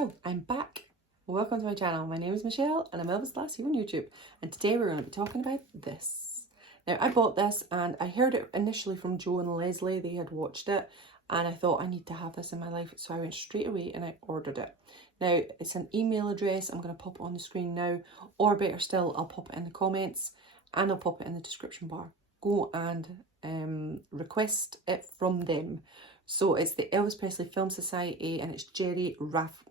So I'm back. Welcome to my channel. My name is Michelle and I'm ELVIS Presley on YouTube, and today we're going to be talking about this. Now, I bought this and I heard it initially from Joe and Leslie. They had watched it and I thought I need to have this in my life, so I went straight away and I ordered it. Now, it's an email address. I'm going to pop it on the screen now, or better still, I'll pop it in the comments and I'll pop it in the description bar. Go and request it from them. So it's the Elvis Presley Film Society and it's Jerry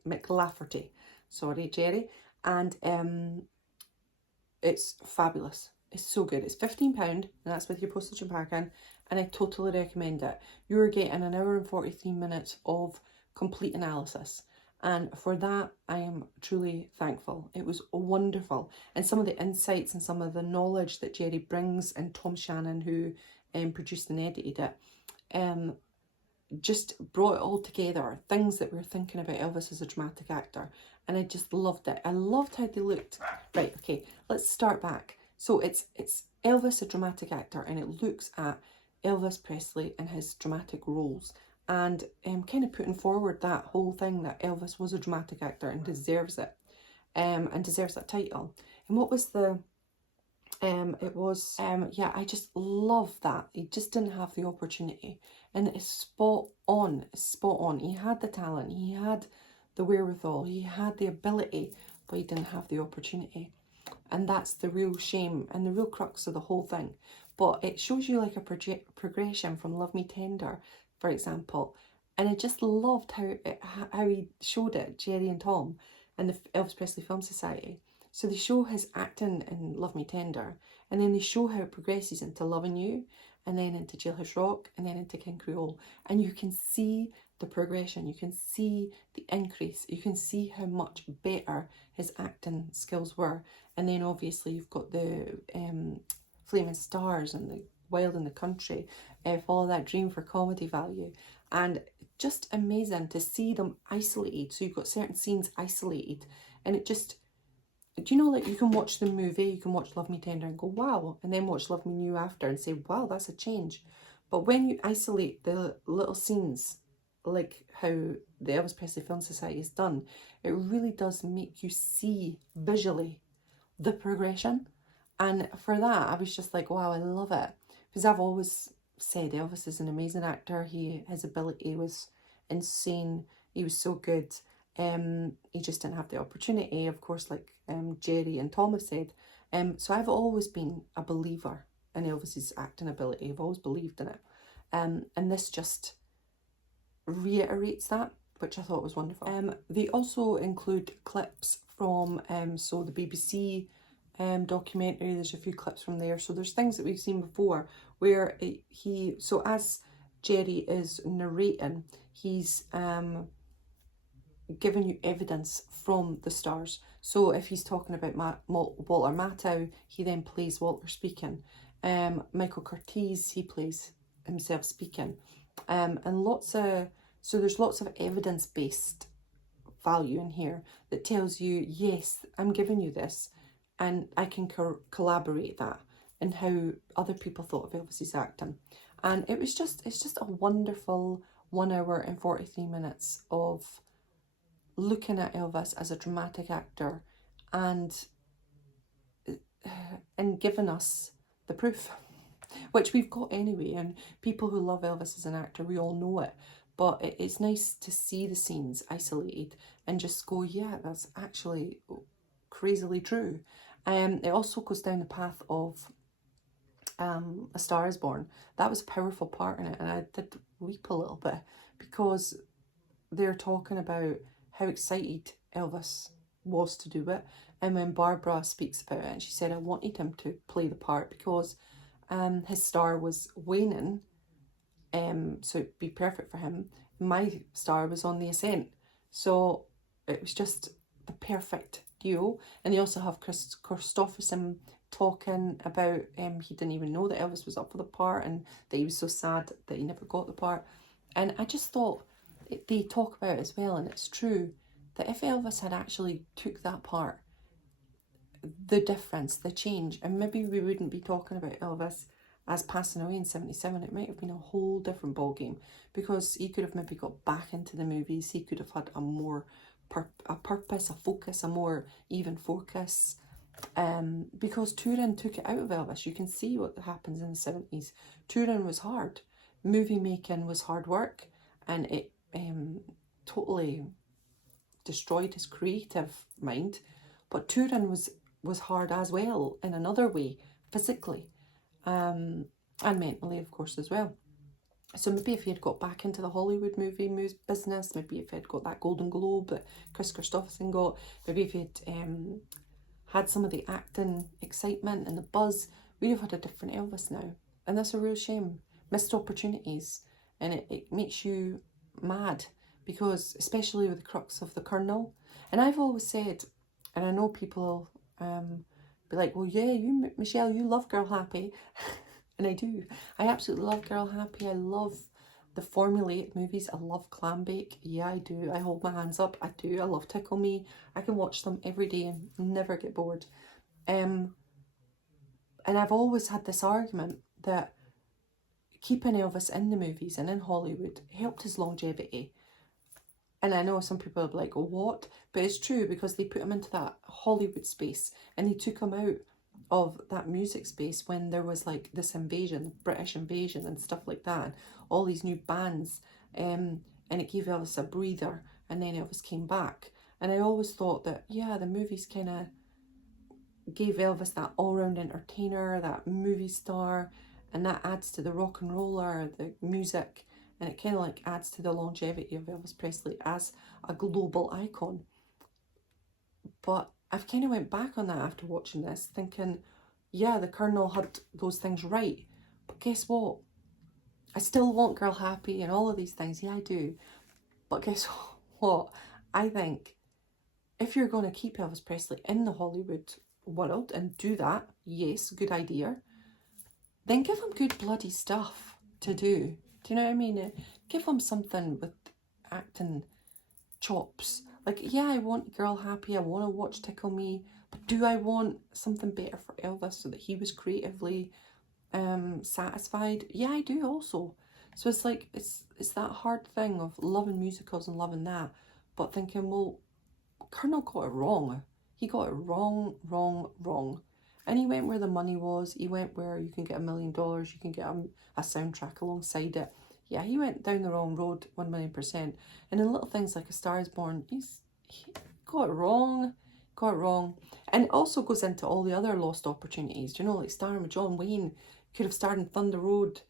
McLafferty. Sorry, Jerry. And it's fabulous. It's so good. It's £15 and that's with your postage and packing, and I totally recommend it. You're getting an hour and 43 minutes of complete analysis, and for that I am truly thankful. It was wonderful, and some of the insights and some of the knowledge that Jerry brings, and Tom Shannon, who produced and edited it, just brought it all together. Things that we're thinking about Elvis as a dramatic actor, and I just loved it. I loved how they looked. Right, okay, let's start back. So it's Elvis, a dramatic actor, and it looks at Elvis Presley and his dramatic roles, and kind of putting forward that whole thing that Elvis was a dramatic actor and deserves it, and deserves that title. And what was the yeah, I just love that. He just didn't have the opportunity, and it's spot on, spot on. He had the talent, he had the wherewithal, he had the ability, but he didn't have the opportunity. And that's the real shame and the real crux of the whole thing. But it shows you like a progression from Love Me Tender, for example. And I just loved how he showed it, Jerry and Tom, and the Elvis Presley Film Society. So they show his acting in Love Me Tender, and then they show how it progresses into Loving You, and then into Jailhouse Rock, and then into King Creole. And you can see the progression, you can see the increase, you can see how much better his acting skills were. And then obviously you've got the Flaming Stars and the Wild in the Country, Follow That Dream for comedy value. And just amazing to see them isolated. So you've got certain scenes isolated, and it just, do you know, like you can watch the movie, you can watch Love Me Tender and go, wow, and then watch Love Me New after and say, wow, that's a change. But when you isolate the little scenes, like how the Elvis Presley Film Society has done, it really does make you see visually the progression. And for that, I was just like, wow, I love it. Because I've always said Elvis is an amazing actor. His ability was insane. He was so good. He just didn't have the opportunity, of course, like Jerry and Tom have said. So I've always been a believer in Elvis's acting ability. I've always believed in it. And this just reiterates that, which I thought was wonderful. They also include clips from so the BBC documentary. There's a few clips from there. So there's things that we've seen before where so as Jerry is narrating, he's giving you evidence from the stars. So if he's talking about Walter Matthau, he then plays Walter speaking. Michael Curtiz, he plays himself speaking. And so there's lots of evidence-based value in here that tells you, yes, I'm giving you this, and I can collaborate that in how other people thought of Elvis's acting. And it's just a wonderful 1 hour and 43 minutes of looking at Elvis as a dramatic actor and giving us the proof, which we've got anyway. And people who love Elvis as an actor, we all know it. But it's nice to see the scenes isolated and just go, yeah, that's actually crazily true. It also goes down the path of A Star Is Born. That was a powerful part in it, and I did weep a little bit because they're talking about how excited Elvis was to do it. And when Barbara speaks about it, and she said, I wanted him to play the part because his star was waning, so it'd be perfect for him. My star was on the ascent, so it was just the perfect duo. And they also have Chris Christopherson talking about he didn't even know that Elvis was up for the part, and that he was so sad that he never got the part. And I just thought, they talk about it as well, and it's true, that if Elvis had actually took that part, the difference, the change, and maybe we wouldn't be talking about Elvis as passing away in 77. It might have been a whole different ballgame, because he could have maybe got back into the movies, he could have had a more a purpose, a focus, a more even focus. Because touring took it out of Elvis. You can see what happens in the 70s. Touring was hard. Movie making was hard work, and it totally destroyed his creative mind. But touring was hard as well, in another way, physically, and mentally, of course, as well. So maybe if he had got back into the Hollywood movie business, maybe if he had got that Golden Globe that Chris Christopherson got, maybe if he'd had some of the acting excitement and the buzz, we'd have had a different Elvis now. And that's a real shame. Missed opportunities. And it makes you mad, because especially with the crux of the Colonel. And I've always said, and I know people be like, well, yeah, you, Michelle, you love Girl Happy. And I do. I absolutely love Girl Happy. I love the formulaic movies. I love Clam Bake. Yeah, I do. I hold my hands up. I do. I love Tickle Me. I can watch them every day and never get bored. And I've always had this argument that keeping Elvis in the movies and in Hollywood helped his longevity. And I know some people are like, oh, what? But it's true, because they put him into that Hollywood space and they took him out of that music space when there was like this invasion, British invasion and stuff like that, and all these new bands, and it gave Elvis a breather, and then Elvis came back. And I always thought that, yeah, the movies kind of gave Elvis that all-round entertainer, that movie star, and that adds to the rock and roller, the music, and it kind of like adds to the longevity of Elvis Presley as a global icon. But I've kind of went back on that after watching this, thinking, yeah, the Colonel had those things right. But guess what? I still want Girl Happy and all of these things. Yeah, I do. But guess what? I think if you're going to keep Elvis Presley in the Hollywood world and do that, yes, good idea, then give him good bloody stuff to do. Do you know what I mean? Give him something with acting chops. Like, yeah, I want Girl Happy, I want to watch Tickle Me, but do I want something better for Elvis so that he was creatively satisfied? Yeah, I do also. So it's like, it's that hard thing of loving musicals and loving that, but thinking, well, Colonel got it wrong. He got it wrong. And he went where the money was. He went where you can get $1 million, you can get a soundtrack alongside it. Yeah, he went down the wrong road 1,000,000%. And in little things like A Star Is Born, he got it wrong. And it also goes into all the other lost opportunities. You know, like starring with John Wayne. He could have starred in Thunder Road.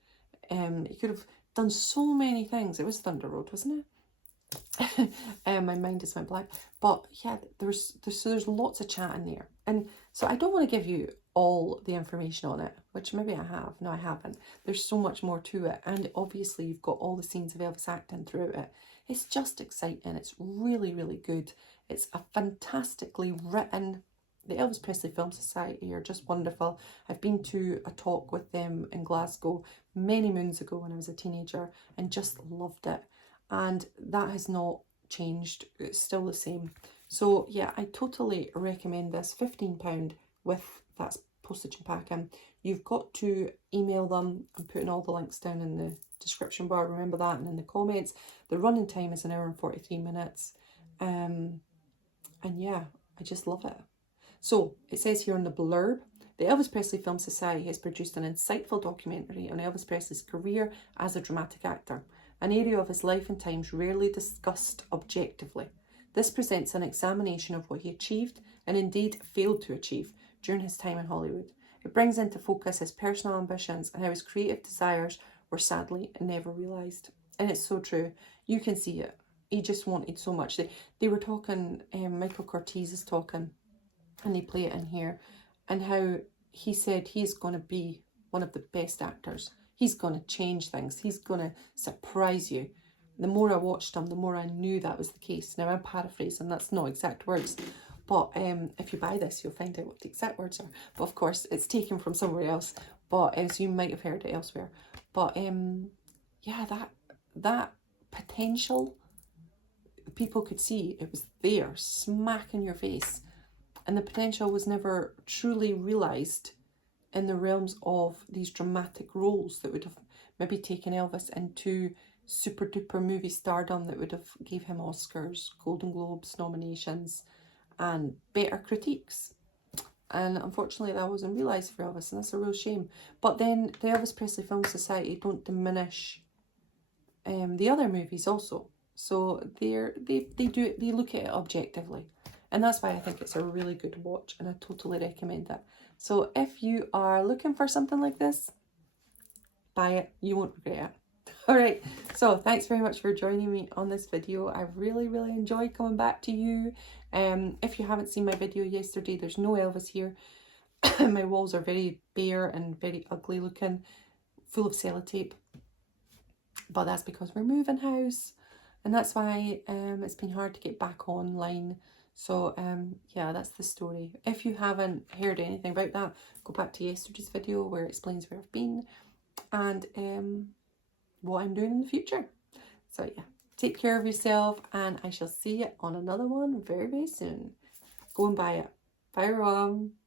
He could have done so many things. It was Thunder Road, wasn't it? My mind just went blank. But yeah, there's lots of chat in there. And so I don't want to give you all the information on it, which maybe I have. No, I haven't. There's so much more to it. And obviously you've got all the scenes of Elvis acting throughout it. It's just exciting. It's really, really good. It's a fantastically written... The Elvis Presley Film Society are just wonderful. I've been to a talk with them in Glasgow many moons ago when I was a teenager and just loved it. And that has not changed. It's still the same. So yeah, I totally recommend this. £15 with that postage and packing. You've got to email them. I'm putting all the links down in the description bar. Remember that, and in the comments. The running time is 1 hour and 43 minutes. And yeah, I just love it. So it says here on the blurb, the Elvis Presley Film Society has produced an insightful documentary on Elvis Presley's career as a dramatic actor, an area of his life and times rarely discussed objectively. This presents an examination of what he achieved and indeed failed to achieve during his time in Hollywood. It brings into focus his personal ambitions and how his creative desires were sadly never realised. And it's so true. You can see it. He just wanted so much. They were talking, Michael Curtiz is talking, and they play it in here, and how he said he's going to be one of the best actors. He's going to change things. He's going to surprise you. The more I watched him, the more I knew that was the case. Now, I'm paraphrasing. That's not exact words. But if you buy this, you'll find out what the exact words are. But of course, it's taken from somewhere else. But so you might have heard it elsewhere. But yeah, that potential, people could see. It was there, smack in your face. And the potential was never truly realised in the realms of these dramatic roles that would have maybe taken Elvis into super duper movie stardom that would have gave him Oscars, Golden Globes nominations, and better critiques. And unfortunately that wasn't realised for Elvis, and that's a real shame. But then the Elvis Presley Film Society don't diminish the other movies also. So they look at it objectively. And that's why I think it's a really good watch, and I totally recommend it. So if you are looking for something like this, buy it. You won't regret it. Alright, so thanks very much for joining me on this video. I really enjoyed coming back to you. If you haven't seen my video yesterday, there's no Elvis here. My walls are very bare and very ugly looking, full of sellotape. But that's because we're moving house, and that's why it's been hard to get back online. So yeah, that's the story. If you haven't heard anything about that, go back to yesterday's video where it explains where I've been and what I'm doing in the future. So yeah, take care of yourself, and I shall see you on another one very soon. Go and buy it. Bye everyone.